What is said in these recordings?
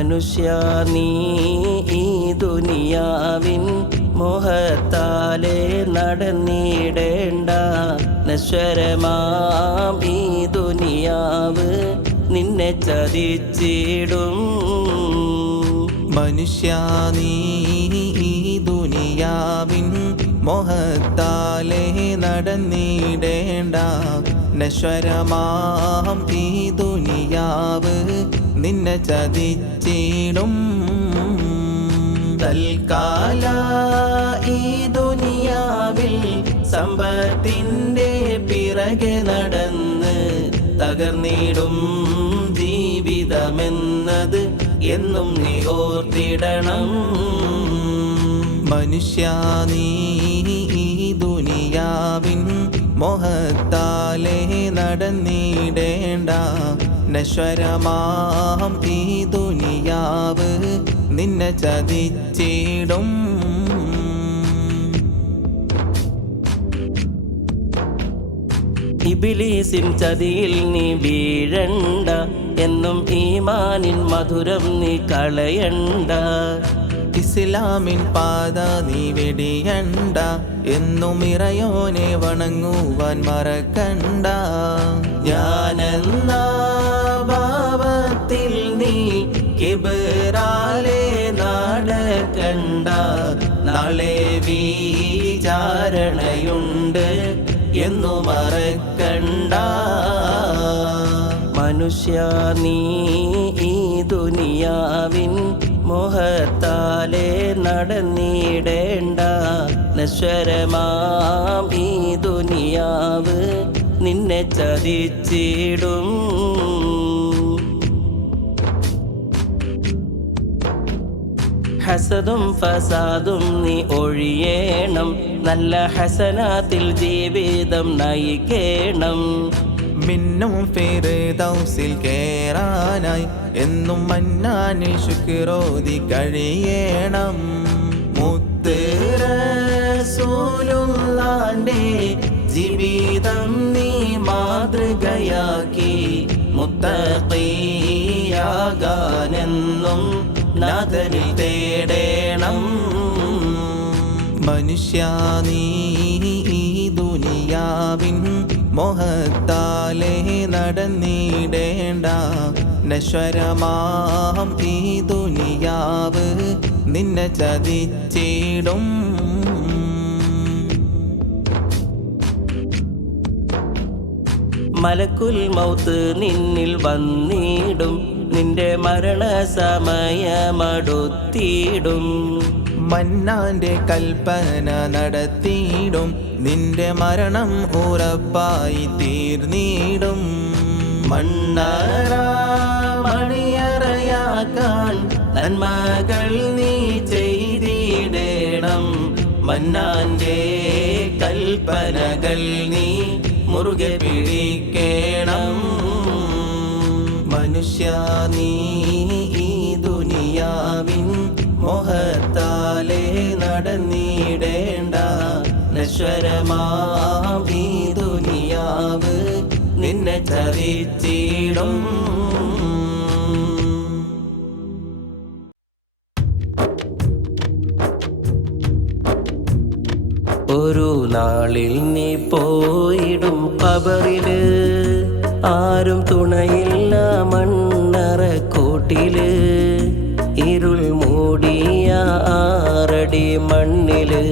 മനുഷ്യ നീ ഈ ദുനിയാവിൻ മോഹത്താലെ നടന്നിടേണ്ട. നശ്വരമാം ഈ ദുനിയാവ് നിന്നെ ചതിച്ചിടും. മനുഷ്യ നീ ഈ ദുനിയാവിൻ മോഹത്താലെ നടന്നിടേണ്ട. നശ്വരമാം ഈ ദുനിയാവ് നിന്നെ ചതിച്ചിടും. തൽക്കാല ഈ ദുനിയാവിൽ സമ്പത്തിൻ്റെ പിറകെ നടന്ന് തകർന്നിടും ജീവിതമെന്നത് എന്നും നീ ഓർത്തിടണം. മനുഷ്യ നീ ഈ ദുനിയാവിൻ മോഹത്താലെ നടന്നിടേണ്ട. നശ്വരമാം ഈ ദുനിയാവ് നിന്നെ ചതിച്ചിടും. ഇബ്ലീസിൻ ചതിയിൽ നീ വീഴണ്ട. എന്നും ഈമാനിൻ മധുരം നീ കളയണ്ട. ഇസ്ലാമിൻ പാത നീ വെടിയണ്ട. എന്നും ഇറയോനെ വണങ്ങുവാൻ മറക്കണ്ട. ഞാനെന്ന ഭാവത്തിൽ നീ കിബറാലെ നടക്കണ്ട. നാളെ വിചാരണയുണ്ട് എന്നു മറക്കണ്ട. മനുഷ്യ നീ ഈ ദുനിയാവിൻ മോഹത്താലെ നടന്നിടേണ്ട. നശ്വരമാം ഈ ദുനിയാവ് നിന്നെ ചതിച്ചിടും. ഹസദും ഫസാദും നീ ഒഴിയേണം. നല്ല ഹസനാത്തിൽ ജീവിതം നയിക്കേണം. മിന്നും ഫിർദൗസിൽ കേറാനായി എന്നും മന്നാനിൽ ശുക്രോതി കഴിയണം. മുത്ത് റസൂലുള്ളാന്റെ ജീവിതം നീ മാതൃകയാക്കി മുത്തഖിയാകാനെന്നും നാഥനിൽ തേടേണം. മനുഷ്യ നീ ഈ ദുനിയാവിൻ മോഹത്താലെ നടന്നിടേണ്ട. നശ്വരമാം ഈ ദുനിയാവ് നിന്നെ ചതിച്ചിടും. മലക്കുൽ മൗത്ത് നിന്നിൽ വന്നിടും. നിന്റെ മരണസമയമടുത്തിടും. മന്നാന്റെ കൽപ്പന നടത്തിയിടും. നിന്റെ മരണം ഉറപ്പായി തീർന്നിടും. മണ്ണറ മണിയറയാക്കാൻ നന്മകൾ നീ ചെയ്തിടേണം. മന്നാന്റെ കൽപ്പനകൾ നീ മുറുകെ പിടിക്കണം. മനുഷ്യ നീ ഈ ദുനിയാവിൻ മോഹത്താലെ നടന്നിടേണ്ട. നശ്വരമാം ഈ ദുനിയാവ് നിന്നെ ചതിച്ചിടും. ഒരു നാളിൽ നീ പോയിടും ഖബറില്. ആരും തുണയില്ല മണ്ണറക്കൂട്ടില്. ഇരുൾ മൂടിയ 6 അടി മണ്ണില്.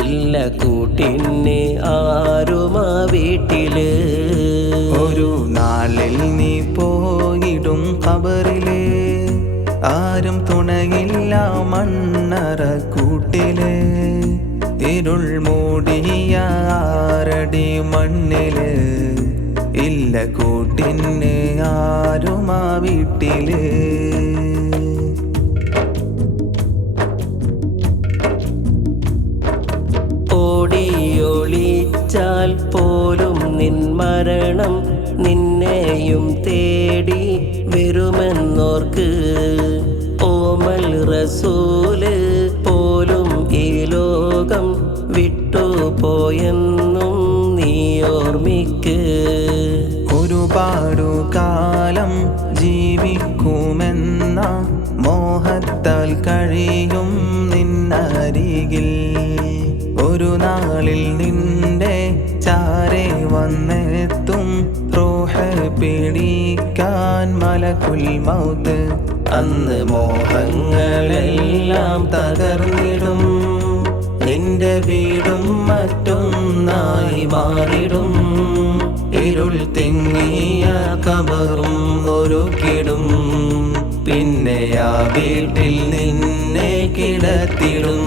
ഇല്ല കൂട്ടിന് ആരുമാ വീട്ടില്. ഒരു നാളിൽ നീ പോയിടും ഖബറില്. ആരും തുണയില്ല മണ്ണറക്കൂട്ടില്. ഇരുൾ മൂടിയ 6 അടി മണ്ണില്. ഇല്ല കൂട്ടിന് ആരുമാ വീട്ടില്. ഓടിയൊളിച്ചാൽ പോലും നിൻ മരണം നിന്നെയും തേടി വരുമെന്നോർക്ക്. ഓമൽ റസൂല് പോലും ഈ ലോകം വിട്ടുപോയെന്നും നീ ഓർമ്മിക്ക്. ഒരുപാടു കാലം ജീവിക്കുമെന്ന മോഹത്താൽ കഴിയും നിന്നരികിൽ. ഒരു നാളിൽ നിന്റെ ചാരെ വന്നെത്തും റൂഹ് പിടിക്കാൻ മലക്കുൽ മൗത്ത്. അന്ന് മോഹങ്ങളെല്ലാം തകർന്നിടും, നിന്റെ വീടും മറ്റൊന്നായി മാറിടും. ഇരുൾ തിങ്ങിയ കബറും ഒരുക്കിടും, പിന്നെ ആ വീട്ടിൽ നിന്നെ കിടത്തിടും.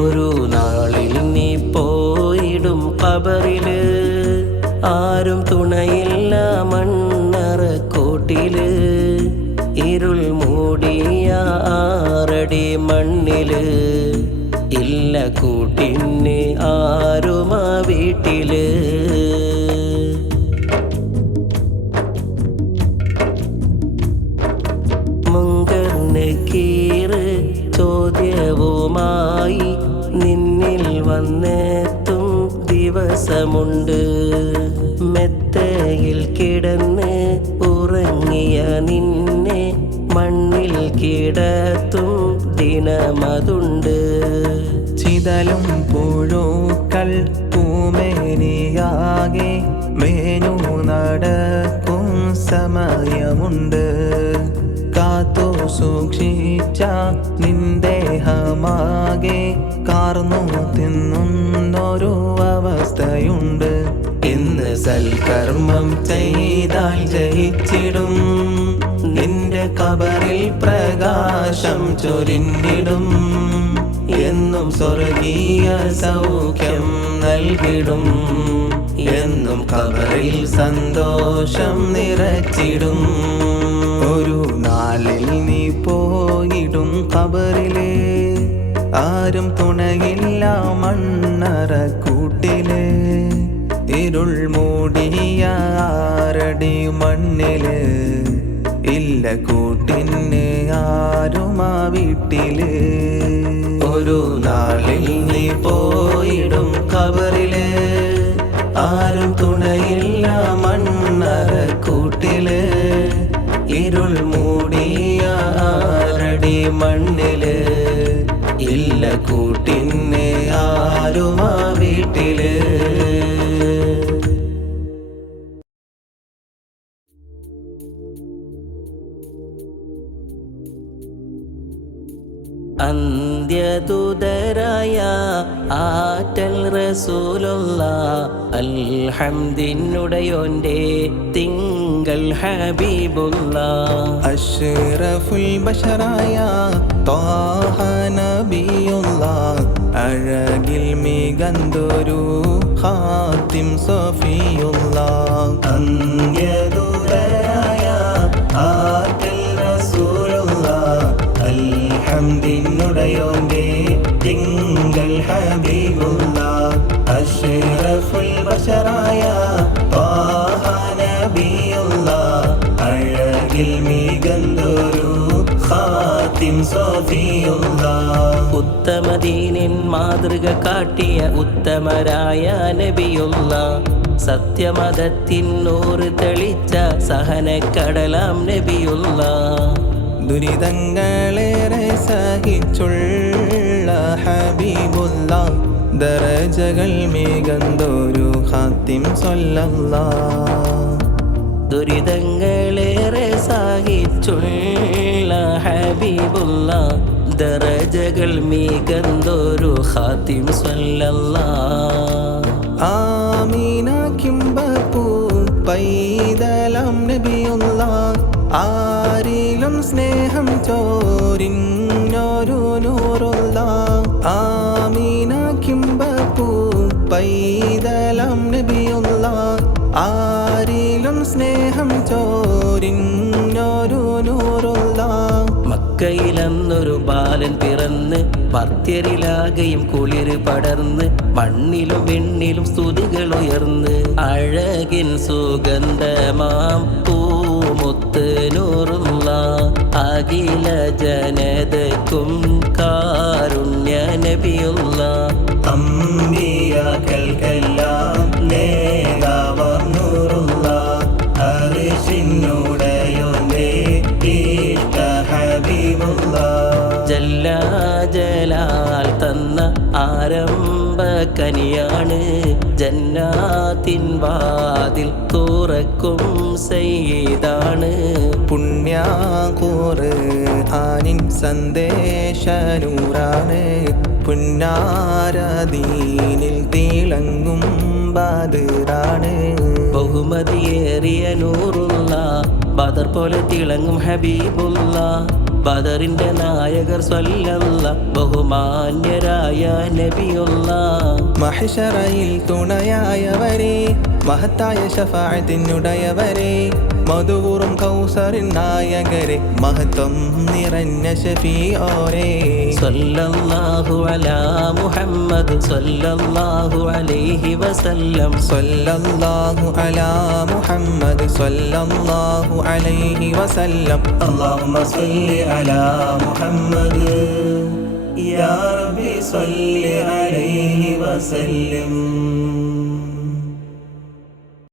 ഒരു നാളിൽ നീ പോയിടും കബറില്, ആരും തുണയില്ല മണ്ണറക്കൂട്ടില്. ഇരുൾ മൂടിയ 6 അടി മണ്ണില്, ഇല്ല കൂട്ടിന് ആരുമാ വീട്ടില്. മുങ്കർ നക്കീർ ചോദ്യവുമായി നിന്നിൽ വന്നെത്തും ദിവസമുണ്ട്. മെത്തയിൽ കിടന്ന് ഉറങ്ങിയ നിന്നെ മണ്ണിൽ കിടത്തും ദിനമതുണ്ട്. ചിതലും പുഴുക്കൾ പൂമേനിയാകെ മേനു നടക്കും സമയമുണ്ട്. കാത്തു സൂക്ഷിച്ച നിന്ദേഹമാകെ കാർന്നു തിന്നുന്നൊരു അവസ്ഥയുണ്ട്. ഇന്ന് സൽക്കർമ്മം ചെയ്താൽ ജയിച്ചിടും, നിന്റെ കബറിൽ പ്രകാശം ചൊരിഞ്ഞിടും. എന്നും സ്വർഗീയ സൗഖ്യം നൽകിടും, എന്നും കബറിൽ സന്തോഷം നിറച്ചിടും. ഒരു നാളിൽ നീ പോയിടും കബറിലെ, ആരും തുണയില്ല മണ്ണറക്കൂട്ടില്. ഇരുൾ മൂടിയ 6 അടി മണ്ണില്, ഇല്ല കൂട്ടിന് ആരുമാ വീട്ടില്. ഒരു നാളിൽ നീ പോയിടും കബറില്, ആരും തുണയില്ല മണ്ണറക്കൂട്ടില്. ഇരുൾ മൂടിയ 6 അടി മണ്ണില്, ഇല്ല കൂട്ടിന് ആരുമാ വീട്ടില്. അന്ത്യദൂതരായ ആറ്റൽ റസൂലുള്ള, അൽഹംദിനുടയോന്റെ തിങ്കൾ ഹബീബുള്ള. അഷ്റഫുൽ ബശറായ ത്വാഹ നബിയുള്ള, അഴകിൽ മികന്തൊരു ഖാതിം സഫിയുള്ള. അന്ത്യദൂതരായ ആറ്റൽ റസൂലുള്ള, അൽഹംദിനുടയോന്റെ തിങ്കൾ ഹബീബുള്ള. അഷ്റഫുൽ ബശറായ ത്വാഹ നബിയുള്ള, അഴകിൽ മികന്തൊരു ഖാതിം സഫിയുള്ള. ഉത്തമദീനിൻ മാതൃക കാട്ടിയ ഉത്തമരായ നബിയുള്ള, സത്യമതത്തിൻ നൂറ് തെളിച്ച സഹനക്കടലാം നബിയുള്ള. ദുരിതങ്ങളേറെ സഹിച്ചുള്ള ഹബീബുള്ള, ദറജകൾ മികന്തൊരു ഖാതിം സ്വല്ലല്ലാഹ്. ദുരിതങ്ങളേറെ സഹിച്ചുള്ള ഹബീബുള്ള, ദറജകൾ മികന്തൊരു ഖാതിം സ്വല്ലല്ലാഹ്. ആമീന കിംബപ്പൂ പൈതലം നബിയുള്ള, ആരിലും സ്നേഹം ചോരിഞ്ഞൊരു നൂറുള്ള. ആമീന കിംബപ്പൂ പൈതലം നബിയുള്ള, ആരിലും സ്നേഹം ചോരിഞ്ഞൊരു നൂറുള്ള. മക്കയിലന്നൊരു ബാലൻ പിറന്ന്, ഭർത്യരിലാകെയും കുളിര് പടർന്ന്, മണ്ണിലും വെണ്ണിലും സ്തുതികൾ ഉയർന്ന്. അഴകിൻ സുഗന്ധമാം പൂമുത്ത് നൂറുള്ള, അഖില ജനതക്കും കാരുണ്യ നബിയുള്ള. അമ്പിയാക്കൾക്കെല്ലാം നേതാവാം നൂറുള്ള, അർശിനുടയോൻ ആരംഭക്കനിയാണ് ജന്നാത്തിൻ വാതിൽ തുറക്കും സയ്യിദാണ് പുണ്യാഖുർആനിൻ സന്ദേശനൂറാണ് പുന്നാരദീനിൽ തിളങ്ങും ബദറാണ് ബഹുമതിയേറിയ നൂറുള്ള ബദർ പോലെ തിളങ്ങും ഹബീബുള്ള ബദറിന്റെ നായകർ സ്വല്ലല്ല ബഹുമാന്യരായ നബിയുള്ള മഹ്ശറയിൽ തുണയായവരെ മഹത്തായ ശഫാഅത്തിനുടയവരെ മധുവുറും കൗസറിൻ നായകരെ മഹത്വം നിറഞ്ഞ ശഫീഓരേ സ്വല്ലല്ലാഹു അലാ മുഹമ്മദ് സ്വല്ലല്ലാഹു അലൈഹി വസല്ലം സ്വല്ലല്ലാഹു അലാ മുഹമ്മദ് സ്വല്ലല്ലാഹു അലൈഹി വസല്ലം അല്ലാഹുമ്മ സ്വല്ലി അലാ മുഹമ്മദ് യാ റബ്ബി സ്വല്ലി അലൈഹി വസല്ലം